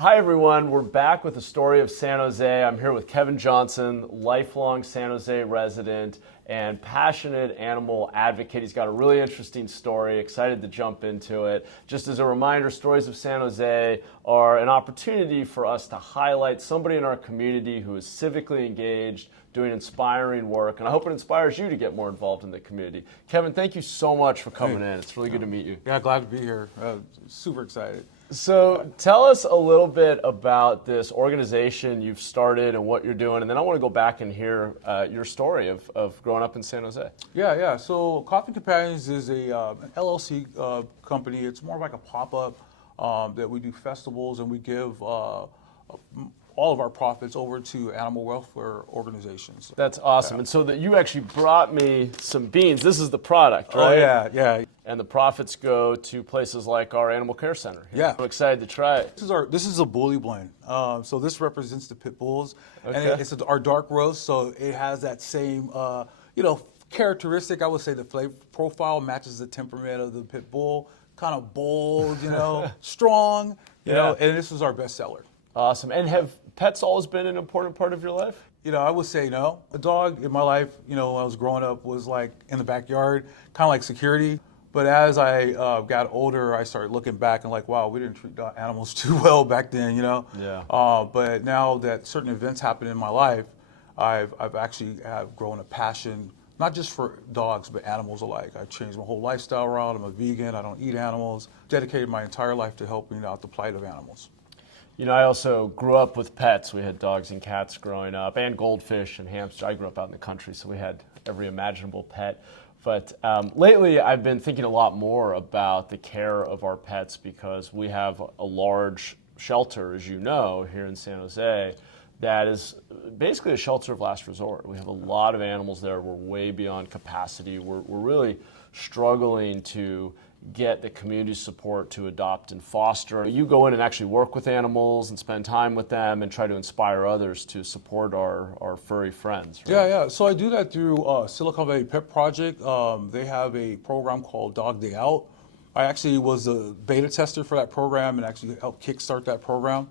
Hi everyone, we're back with the story of San Jose. I'm here with Kevin Johnson, lifelong San Jose resident and passionate animal advocate. He's got a really interesting story, excited to jump into it. Just as a reminder, Stories of San Jose are an opportunity for us to highlight somebody in our community who is civically engaged, doing inspiring work, and I hope it inspires you to get more involved in the community. Kevin, thank you so much for coming in. It's really good to meet you. Yeah, glad to be here. Super excited. So tell us a little bit about this organization you've started and what you're doing, and then I want to go back and hear your story of growing up in San Jose. Yeah. So Coffee Companions is a an LLC company. It's more like a pop-up that we do festivals, and we give all of our profits over to animal welfare organizations. That's awesome. Yeah. And so that you actually brought me some beans. This is the product, Oh right? yeah. And the profits go to places like our animal care center. Yeah. I'm excited to try it. This is a bully blend. So this represents the pit bulls, Okay. and it's our dark roast. So it has that same characteristic. I would say the flavor profile matches the temperament of the pit bull. Kind of bold, strong, Yeah. and this is our best seller. Awesome. And have pets always been an important part of your life? I would say no. A dog in my life, when I was growing up, was like in the backyard, kind of like security. But as I got older, I started looking back and like, wow, we didn't treat animals too well back then, Yeah. But now that certain events happen in my life, I've actually have grown a passion, not just for dogs, but animals alike. I've changed my whole lifestyle around. I'm a vegan. I don't eat animals. Dedicated my entire life to helping out the plight of animals. I also grew up with pets. We had dogs and cats growing up, and goldfish and hamsters. I grew up out in the country, so we had every imaginable pet. But lately, I've been thinking a lot more about the care of our pets because we have a large shelter, as you know, here in San Jose, that is basically a shelter of last resort. We have a lot of animals there. We're way beyond capacity. We're really struggling to get the community support to adopt and foster. You go in and actually work with animals and spend time with them and try to inspire others to support our furry friends. Right? Yeah. So I do that through Silicon Valley Pet Project. They have a program called Dog Day Out. I actually was a beta tester for that program and actually helped kickstart that program.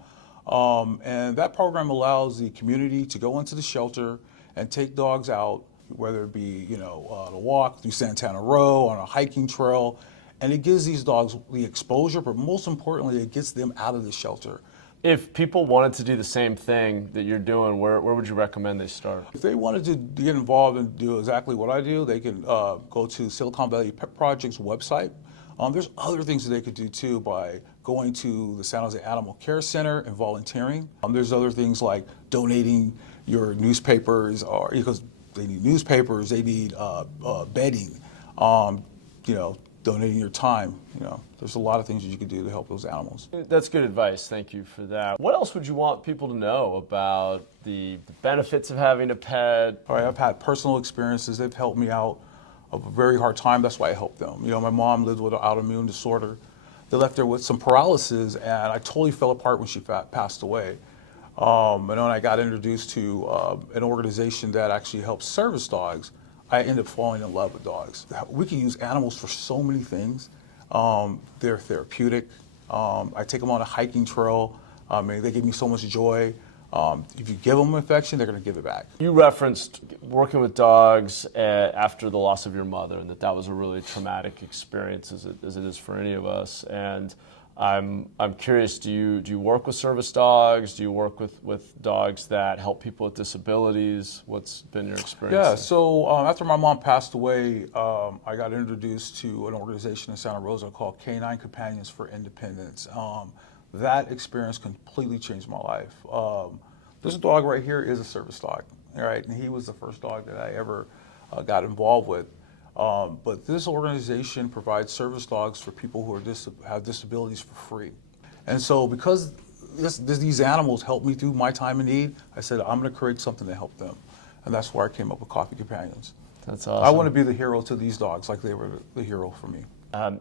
And that program allows the community to go into the shelter and take dogs out, whether it be, to walk through Santana Row, on a hiking trail. And it gives these dogs the exposure, but most importantly, it gets them out of the shelter. If people wanted to do the same thing that you're doing, where would you recommend they start? If they wanted to get involved and do exactly what I do, they can go to Silicon Valley Pet Project's website. There's other things that they could do too by going to the San Jose Animal Care Center and volunteering. There's other things like donating your newspapers, or because they need newspapers, they need bedding, donating your time. There's a lot of things that you can do to help those animals. That's good advice. Thank you for that. What else would you want people to know about the benefits of having a pet? All right, I've had personal experiences. They've helped me out of a very hard time. That's why I helped them. My mom lived with an autoimmune disorder. They left her with some paralysis, and I totally fell apart when she passed away. And when I got introduced to an organization that actually helps service dogs, I ended up falling in love with dogs. We can use animals for so many things. They're therapeutic. I take them on a hiking trail. They give me so much joy. If you give them affection, they're going to give it back. You referenced working with dogs after the loss of your mother, and that was a really traumatic experience, as it is for any of us. And I'm curious, do you work with service dogs? Do you work with dogs that help people with disabilities? What's been your experience? Yeah, so after my mom passed away, I got introduced to an organization in Santa Rosa called Canine Companions for Independence. That experience completely changed my life. This dog right here is a service dog, right? And he was the first dog that I ever got involved with. But this organization provides service dogs for people who have disabilities for free. And so because these animals helped me through my time of need, I said, I'm going to create something to help them. And that's where I came up with Coffee Companions. That's awesome. I want to be the hero to these dogs like they were the hero for me.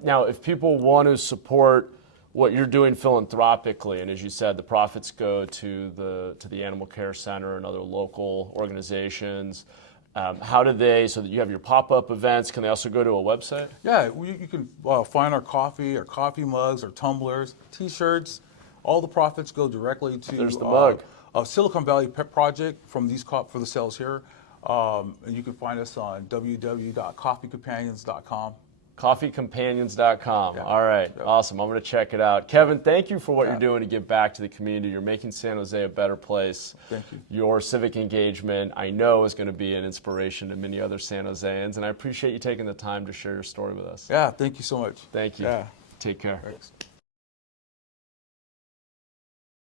Now, if people want to support what you're doing philanthropically, and as you said, the profits go to the Animal Care Center and other local organizations. How do they, so that you have your pop-up events, can they also go to a website? Yeah, you can find our coffee mugs, our tumblers, t-shirts, All the profits go directly to There's the mug. Silicon Valley Pet Project from these for the sales here. And you can find us on www.coffeecompanions.com. Coffeecompanions.com. Yeah. All right. Yep. Awesome. I'm going to check it out. Kevin, thank you for what Yeah. you're doing to give back to the community. You're making San Jose a better place. Thank you. Your civic engagement, I know, is going to be an inspiration to many other San Joseans, and I appreciate you taking the time to share your story with us. Yeah, thank you so much. Thank you. Yeah. Take care. Thanks.